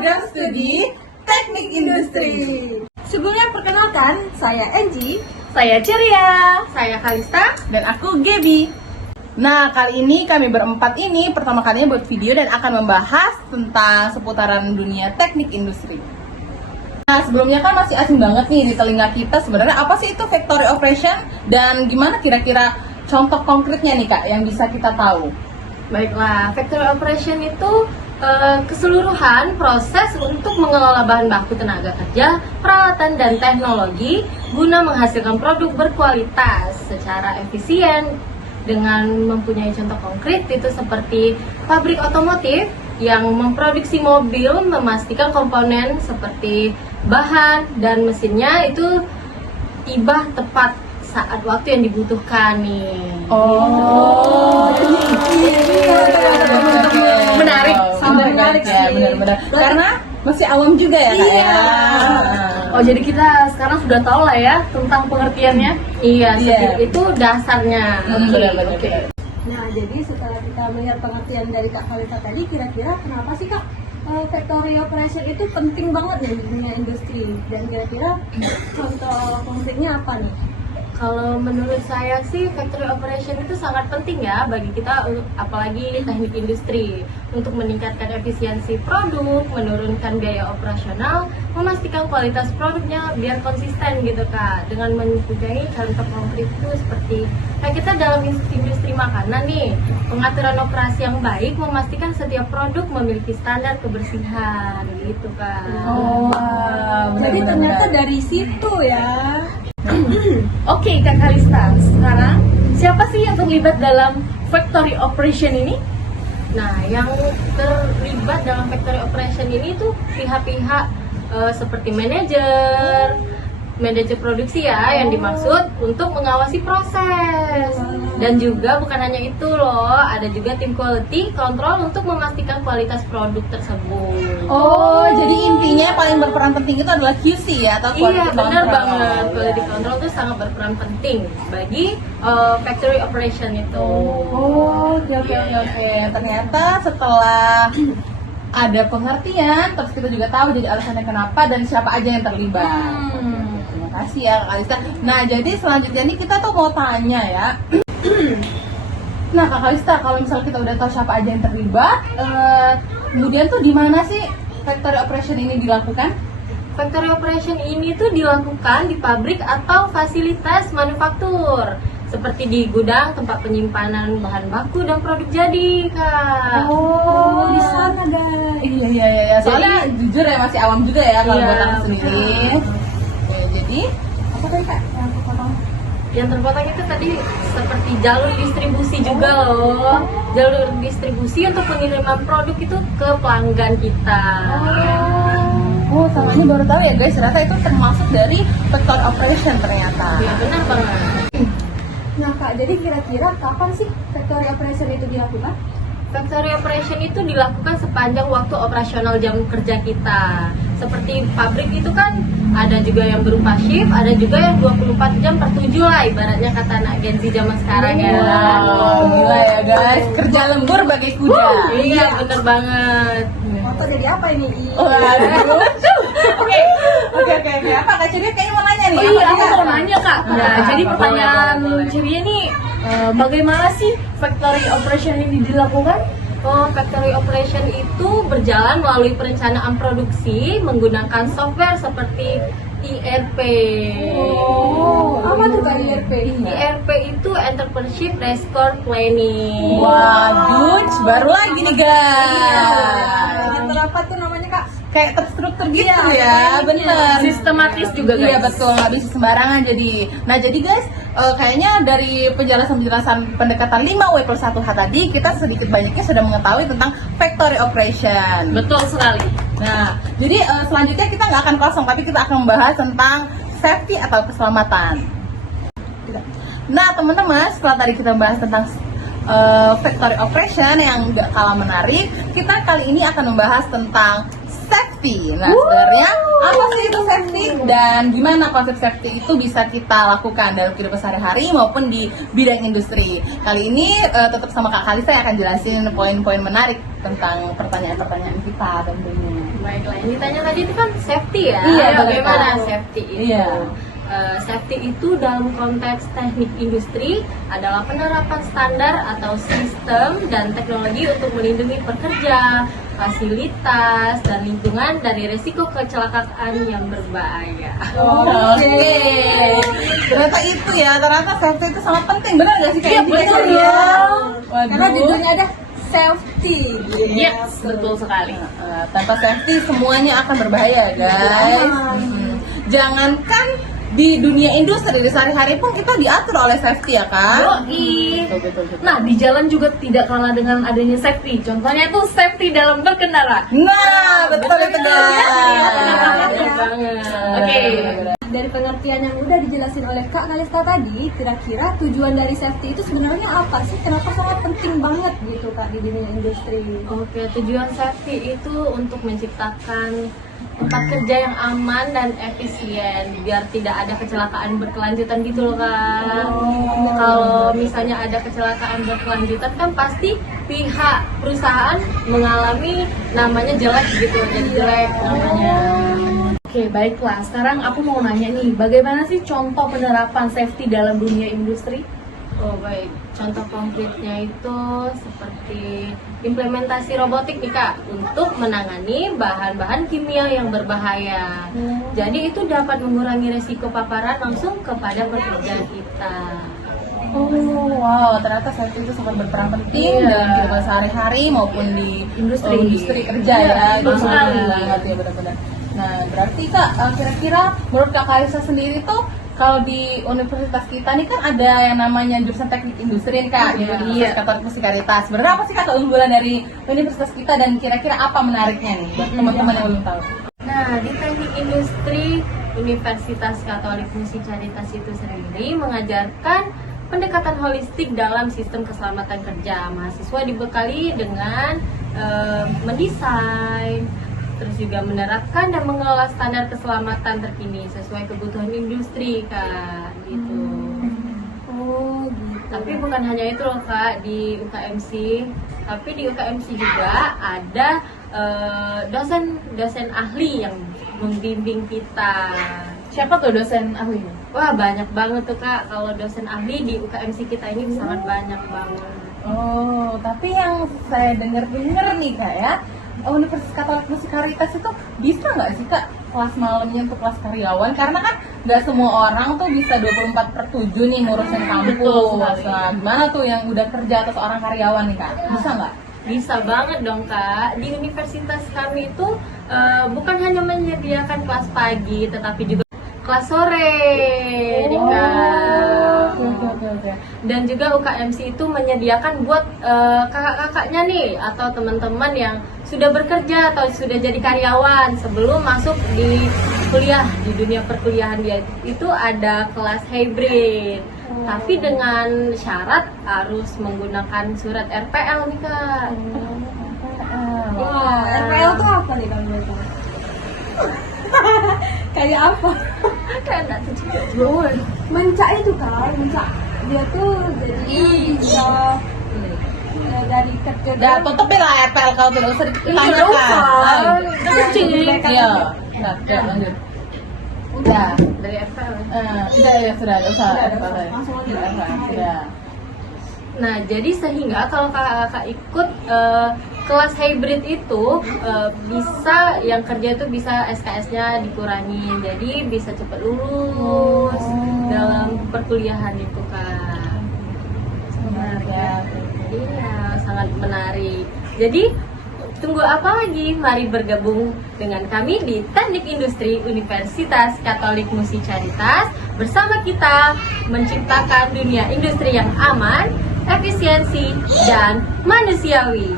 program studi Teknik Industri. Sebelumnya perkenalkan, saya Angie, Saya Ceria, Saya Kalista. dan aku Gaby. Nah, kali ini kami berempat ini pertama kalinya buat video dan akan membahas tentang seputaran dunia teknik industri. Nah, sebelumnya kan masih asing banget nih di telinga kita sebenarnya apa sih itu factory operation dan gimana kira-kira contoh konkretnya nih Kak yang bisa kita tahu? Baiklah, factory operation itu keseluruhan proses untuk mengelola bahan baku tenaga kerja, peralatan dan teknologi guna menghasilkan produk berkualitas secara efisien dengan mempunyai contoh konkret itu seperti pabrik otomotif yang memproduksi mobil, memastikan komponen seperti bahan dan mesinnya itu tiba tepat saat waktu yang dibutuhkan nih. Menarik, menarik ya, benar-benar. Karena masih awam juga ya Kak ya. Oh jadi kita sekarang sudah tahu lah ya tentang pengertiannya. Iya, Iya. itu dasarnya. Benar-benar. Nah, jadi setelah kita melihat pengertian dari Kak Kalista tadi, kira-kira kenapa sih Kak factory operation itu penting banget nih di dunia industri? Dan kira-kira contoh konkretnya apa nih? Kalau menurut saya sih factory operation itu sangat penting ya bagi kita, apalagi teknik industri, untuk meningkatkan efisiensi produk, menurunkan biaya operasional, memastikan kualitas produknya biar konsisten gitu Kak. Dengan mempunyai contoh konkret itu seperti kayak kita dalam industri makanan nih, pengaturan operasi yang baik memastikan setiap produk memiliki standar kebersihan gitu Kak. Jadi ternyata dari situ ya. Oke Kak Kalista, sekarang siapa sih yang terlibat dalam factory operation ini? Nah, yang terlibat dalam factory operation ini tuh pihak-pihak seperti manajer produksi ya, yang dimaksud untuk mengawasi proses. Dan juga bukan hanya itu loh, ada juga tim quality control untuk memastikan kualitas produk tersebut. Oh, jadi intinya yang paling berperan penting itu adalah QC ya atau quality Iya, benar control. banget. Quality control itu sangat berperan penting bagi factory operation itu. Oh, oke. Ternyata setelah ada pengertian, terus kita juga tahu jadi alasannya kenapa dan siapa aja yang terlibat. Terima kasih ya Kak Kalista. Nah, jadi selanjutnya nih kita tuh mau tanya ya. Nah, Kak Kalista, kalau misalnya kita udah tahu siapa aja yang terlibat, kemudian tuh di mana sih factory operation ini dilakukan? Factory operation ini tuh dilakukan di pabrik atau fasilitas manufaktur, seperti di gudang, tempat penyimpanan bahan baku dan produk jadi, Kak. Oh, di sana guys. Iya. Soalnya jujur ya masih awam juga ya kalau Iya, buat aku sendiri. Oke, jadi apa tadi Kak yang pertama? Yang terpotong itu tadi seperti jalur distribusi juga loh. Jalur distribusi untuk pengiriman produk itu ke pelanggan kita. Oh, sama ini baru tahu ya guys, ternyata itu termasuk dari factory operation ternyata. Iya, benar banget. Nah Kak, jadi kira-kira kapan sih factory operation itu dilakukan? Factory operation itu dilakukan sepanjang waktu operasional jam kerja kita. Seperti pabrik itu kan ada juga yang berupa shift, ada juga yang 24 jam per 7 lah ibaratnya kata anak Gen Z zaman sekarang ya. Wow, gila ya guys, kerja lembur bagai kuda. Iya, bener banget. Atau jadi apa ini? Waduh. Oke. Apa Kak Ceria kayaknya mau nanya nih? Oh iya, Apa aku dia? mau nanya Kak. Nah, Nah, jadi boleh, pertanyaan boleh. Ceria nih, bagaimana sih factory operation ini dilakukan? Oh, factory operation itu berjalan melalui perencanaan produksi menggunakan software seperti ERP. Oh, apa tuh Kak IRP? ERP itu Entrepreneurship Resource Planning. Waduh, baru lagi nih guys. Yang apa tuh namanya Kak? Kayak terstruktur gitu ya, bener. Sistematis juga guys. Iya betul, nggak bisa sembarangan jadi. Nah jadi guys, kayaknya dari penjelasan pendekatan 5W+1H tadi, kita sedikit banyaknya sudah mengetahui tentang factory operation. Betul sekali. Nah, jadi selanjutnya kita nggak akan kosong, tapi kita akan membahas tentang safety atau keselamatan. Nah teman-teman, setelah tadi kita membahas tentang factory operation yang nggak kalah menarik, kita kali ini akan membahas tentang safety. Nah, sebenarnya apa sih itu safety dan gimana konsep safety itu bisa kita lakukan dalam kehidupan sehari-hari maupun di bidang industri. Kali ini tetap sama Kak Kalista yang akan jelasin poin-poin menarik tentang pertanyaan-pertanyaan kita tentunya. Baiklah, yang ditanya tadi itu kan safety ya. Iya, Bagaimana betul. safety itu? Iya. Safety itu dalam konteks teknik industri adalah penerapan standar atau sistem dan teknologi untuk melindungi pekerja, fasilitas, dan lingkungan dari risiko kecelakaan yang berbahaya. Oke. Ternyata itu ya, ternyata safety itu sangat penting. Benar nggak sih Kak? Iya, Indi? betul. Ya. Karena Waduh. judulnya ada safety. Yes, betul sekali. Tanpa safety semuanya akan berbahaya guys. Jangankan di dunia industri, di sehari-hari pun kita diatur oleh safety ya kan? Yoi. Betul. Nah, di jalan juga tidak kalah dengan adanya safety. Contohnya itu safety dalam berkendara. Nah, betul itu guys. Betul banget. Oke. Dari pengertian yang udah dijelasin oleh Kak Kalista tadi, kira-kira tujuan dari safety itu sebenarnya apa sih? Kenapa sangat penting banget gitu Kak di dunia industri? Oke, tujuan safety itu untuk menciptakan tempat kerja yang aman dan efisien biar tidak ada kecelakaan berkelanjutan gitu loh Kak. Kalau misalnya ada kecelakaan berkelanjutan kan pasti pihak perusahaan mengalami namanya jelek gitu, jadi jelek namanya. Oke, baiklah. Sekarang aku mau nanya nih, bagaimana sih contoh penerapan safety dalam dunia industri? Oh baik, contoh konkretnya itu seperti implementasi robotik nih Kak untuk menangani bahan-bahan kimia yang berbahaya. Jadi itu dapat mengurangi resiko paparan langsung kepada pekerja kita. Oh, wow, ternyata safety itu sangat berperan penting Iya. dalam kehidupan sehari-hari maupun di industri kerja Iya, ya. betul Itu sekali. banget ya benar-benar. Nah, berarti Kak, kira-kira menurut Kak Kalista sendiri tuh kalau di universitas kita nih kan ada yang namanya jurusan teknik industri nih Kak, di Iya. Universitas Katolik Musikaritas. Sebenarnya apa sih Kak keunggulan dari universitas kita dan kira-kira apa menariknya nih buat teman-teman yang belum tahu? Nah, di teknik industri Universitas Katolik Musikaritas itu sendiri mengajarkan pendekatan holistik dalam sistem keselamatan kerja. Mahasiswa dibekali dengan mendesain, terus juga menerapkan dan mengelola standar keselamatan terkini sesuai kebutuhan industri Kak, gitu. Oh, gitu. Tapi bukan hanya itu loh Kak di UKMC, tapi di UKMC juga ada dosen ahli yang membimbing kita. Siapa tuh dosen ahlinya? Wah banyak banget tuh Kak, kalau dosen ahli di UKMC kita ini sangat banyak banget. Oh, tapi yang saya dengar-dengar nih Kak ya, Universitas Katolik Musikaritas itu bisa nggak sih Kak kelas malamnya untuk kelas karyawan? Karena kan nggak semua orang tuh bisa 24/7 nih ngurusin Betul kampus. sekali. Nah, gimana tuh yang udah kerja atau seorang karyawan nih Kak? Bisa nggak? Bisa banget dong Kak. Di universitas kami itu bukan hanya menyediakan kelas pagi, tetapi juga kelas sore nih Kak. Oke. Dan juga UKMC itu menyediakan buat kakak-kakaknya nih atau teman-teman yang sudah bekerja atau sudah jadi karyawan sebelum masuk di kuliah, di dunia perkuliahan dia itu ada kelas hybrid. Tapi dengan syarat harus menggunakan surat RPL nih Kak. Wah, RPL tuh apa nih Kak boleh tahu? Kayak apa? Kayak enggak juga. Menca itu Kak, menca. Dia tuh jadi bisa dari kerja. Ya tutupin lah RPL kalau tidak usah Nggak ditanyakan. usah. Kucing. Iya. Nah, lanjut. Udah. Dari RPL. Ya sudah, usah. Langsung aja. Sudah. Nah, jadi sehingga kalau kakak ikut kelas hybrid itu bisa yang kerja itu bisa SKS-nya dikurangi, jadi bisa cepat lulus dalam perkuliahan itu Kak. Ya. Iya, sangat menarik. Jadi tunggu apa lagi? Mari bergabung dengan kami di Teknik Industri Universitas Katolik Musikaritas. Bersama kita menciptakan dunia industri yang aman, efisiensi, dan manusiawi.